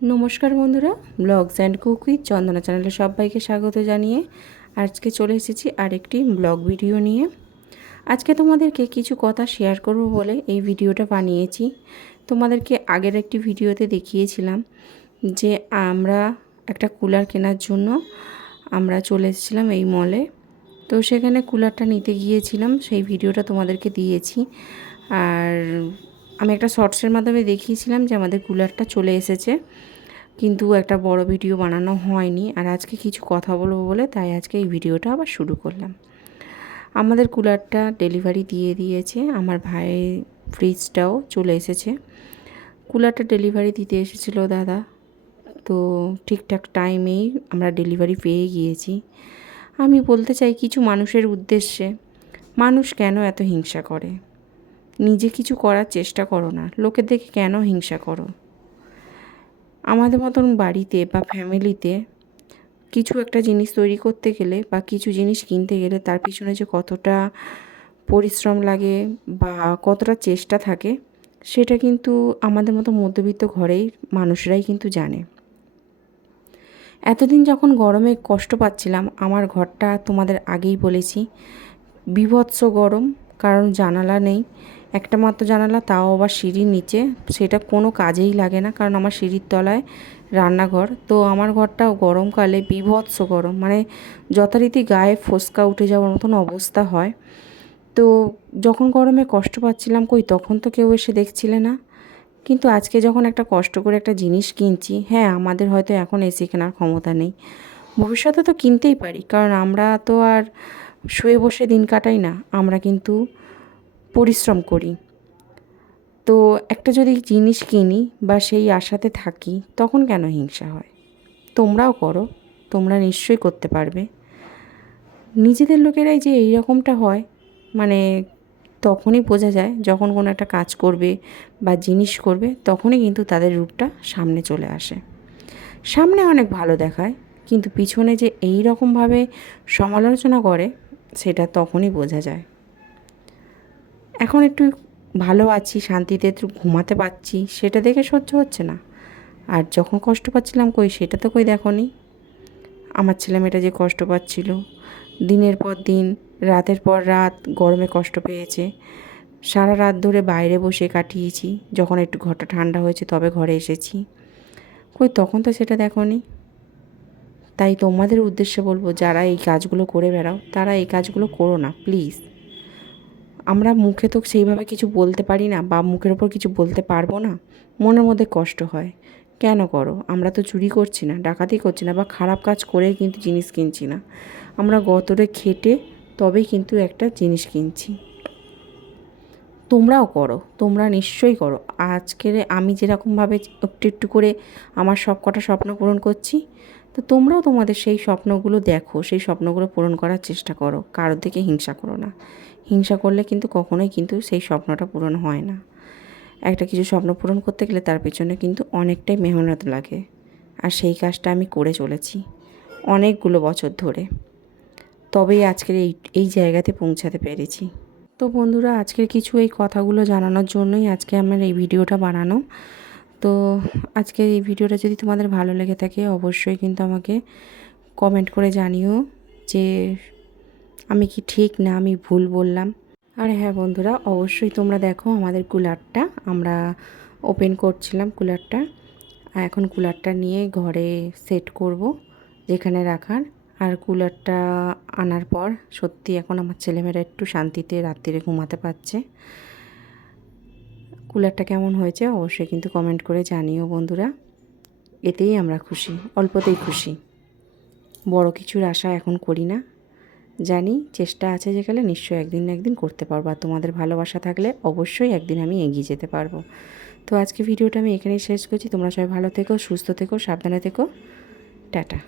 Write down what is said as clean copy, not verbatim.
নমস্কার বন্ধুরা, blogs and cook with চন্দনা চ্যানেলে সবাইকে স্বাগত জানিয়ে আজকে চলে এসেছি আরেকটি ব্লগ ভিডিও নিয়ে। আজকে তোমাদেরকে কিছু কথা শেয়ার করব বলে এই ভিডিওটা বানিয়েছি। তোমাদেরকে আগের একটি ভিডিওতে দেখিয়েছিলাম যে আমরা একটা কুলার কেনার জন্য আমরা চলে এসেছিলাম এই মলে। তো সেখানে কুলারটা নিতে গিয়েছিলাম, সেই ভিডিওটা তোমাদেরকে দিয়েছি। আর আমি একটা শর্টসের মাধ্যমে দেখিয়েছিলাম যে আমাদের কুলারটা চলে এসেছে, কিন্তু একটা বড় ভিডিও বানানো হয়নি। আর আজকে কিছু কথা বলবো বলে তাই আজকে এই ভিডিওটা আবার শুরু করলাম। আমাদের কুলারটা ডেলিভারি দিয়ে দিয়েছে, আমার ভাই ফ্রিজটাও চলে এসেছে। কুলারটা ডেলিভারি দিতে এসেছিলো দাদা, তো ঠিকঠাক টাইমেই আমরা ডেলিভারি পেয়ে গিয়েছি। আমি বলতে চাই কিছু মানুষের উদ্দেশ্যে, মানুষ কেন এত হিংসা করে? নিজে কিছু করার চেষ্টা করো না, লোকের দেখে কেন হিংসা করো? আমাদের মতন বাড়িতে বা ফ্যামিলিতে কিছু একটা জিনিস তৈরি করতে গেলে বা কিছু জিনিস কিনতে গেলে তার পিছনে যে কতটা পরিশ্রম লাগে বা কতটা চেষ্টা থাকে, সেটা কিন্তু আমাদের মতো মধ্যবিত্ত ঘরেই মানুষরাই কিন্তু জানে। এতদিন যখন গরমে কষ্ট পাচ্ছিলাম, আমার ঘরটা তোমাদের আগেই বলেছি বীভৎস গরম, কারণ জানালা নেই। একটা মাত্র জানালা, তাও আবার সিঁড়ির নিচে, সেটা কোনো কাজেই লাগে না, কারণ আমার সিঁড়ির তলায় রান্নাঘর। তো আমার ঘরটাও গরমকালে বীভৎস গরম, মানে যথারীতি গায়ে ফোস্কা উঠে যাওয়ার মতন অবস্থা হয়। তো যখন গরমে কষ্ট পাচ্ছিলাম, তখন তো কেউ এসে দেখছিলে না। কিন্তু আজকে যখন একটা কষ্ট করে একটা জিনিস কিনছি, হ্যাঁ আমাদের হয়তো এখন এসি কেনার ক্ষমতা নেই, ভবিষ্যতে তো কিনতেই পারি, কারণ আমরা তো আর শুয়ে বসে দিন কাটাই না, আমরা কিন্তু পরিশ্রম করি। তো একটা যদি জিনিস কিনি বা সেই আশাতে থাকি, তখন কেন হিংসা হয়? তোমরাও করো, তোমরা নিশ্চয়ই করতে পারবে। নিজেদের লোকেরাই যে এই রকমটা হয়, মানে তখনই বোঝা যায় যখন কোনো একটা কাজ করবে বা জিনিস করবে, তখনই কিন্তু তাদের রূপটা সামনে চলে আসে। সামনে অনেক ভালো দেখায়, কিন্তু পিছনে যে এই রকমভাবে সমালোচনা করে, সেটা তখনই বোঝা যায়। এখন একটু ভালো আছি, শান্তিতে একটু ঘুমাতে পারছি, সেটা দেখে সহ্য হচ্ছে না। আর যখন কষ্ট পাচ্ছিলাম, সেটা তো দেখোনি। আমার ছেলেমেয়েটা যে কষ্ট পাচ্ছিল, দিনের পর দিন, রাতের পর রাত গরমে কষ্ট পেয়েছে, সারা রাত ধরে বাইরে বসে কাটিয়েছি। যখন একটু ঘরটা ঠান্ডা হয়েছে তবে ঘরে এসেছি, তখন তো সেটা দেখোনি। তাই তোমাদের উদ্দেশ্যে বলবো, যারা এই কাজগুলো করে বেড়াও, তারা এই কাজগুলো করো না প্লিজ। আমরা মুখে তো সেইভাবে কিছু বলতে পারি না, বা মুখের ওপর কিছু বলতে পারবো না, মনের মধ্যে কষ্ট হয়। কেন করো? আমরা তো চুরি করছি না, ডাকাতি করছি না, বা খারাপ কাজ করে কিন্তু জিনিস কিনছি না। আমরা গতরে খেটে তবেই কিন্তু একটা জিনিস কিনছি। তোমরাও করো, তোমরা নিশ্চয়ই করো। আজকের আমি যেরকমভাবে একটু একটু করে আমার সব কটা স্বপ্ন পূরণ করছি, তো তোমরাও তোমাদের সেই স্বপ্নগুলো দেখো, সেই স্বপ্নগুলো পূরণ করার চেষ্টা করো। কারোর দিকে হিংসা করো না। হিংসা করলে কিন্তু কখনোই কিন্তু সেই স্বপ্নটা পূরণ হয় না। একটা কিছু স্বপ্ন পূরণ করতে গেলে তার পেছনে কিন্তু অনেকটাই মেহনত লাগে, আর সেই কাজটা আমি করে চলেছি অনেকগুলো বছর ধরে। তবেই আজকের এই জায়গাতে পৌঁছাতে পেরেছি। তো বন্ধুরা, আজকের কিছু এই কথাগুলো জানানোর জন্যই আজকে আমার এই ভিডিওটা বানানো। তো আজকের এই ভিডিওটা যদি তোমাদের ভালো লেগে থাকে, অবশ্যই কিন্তু আমাকে কমেন্ট করে জানিও যে আমি কি ঠিক না আমি ভুল বললাম। আর হ্যাঁ বন্ধুরা, অবশ্যই তোমরা দেখো আমাদের কুলারটা আমরা ওপেন করছিলাম। কুলারটা এখন কুলারটা নিয়ে ঘরে সেট করব যেখানে রাখার। আর কুলারটা আনার পর সত্যি এখন আমার ছেলেমেয়েরা একটু শান্তিতে রাত্রিরে ঘুমাতে পারছে। কুলারটা কেমন হয়েছে অবশ্যই কিন্তু কমেন্ট করে জানিও বন্ধুরা। এতেই আমরা খুশি, অল্পতেই খুশি। বড় কিছুর আশা এখন করি না। জানি চেষ্টা আছে যেখানে, নিশ্চয়ই একদিন না একদিন করতে পারবো। আর তোমাদের ভালোবাসা থাকলে অবশ্যই একদিন আমি এগিয়ে যেতে পারবো। তো আজকে ভিডিওটা আমি এখানেই শেষ করছি। তোমরা সবাই ভালো থেকো, সুস্থ থেকো, সাবধানে থেকো। টাটা।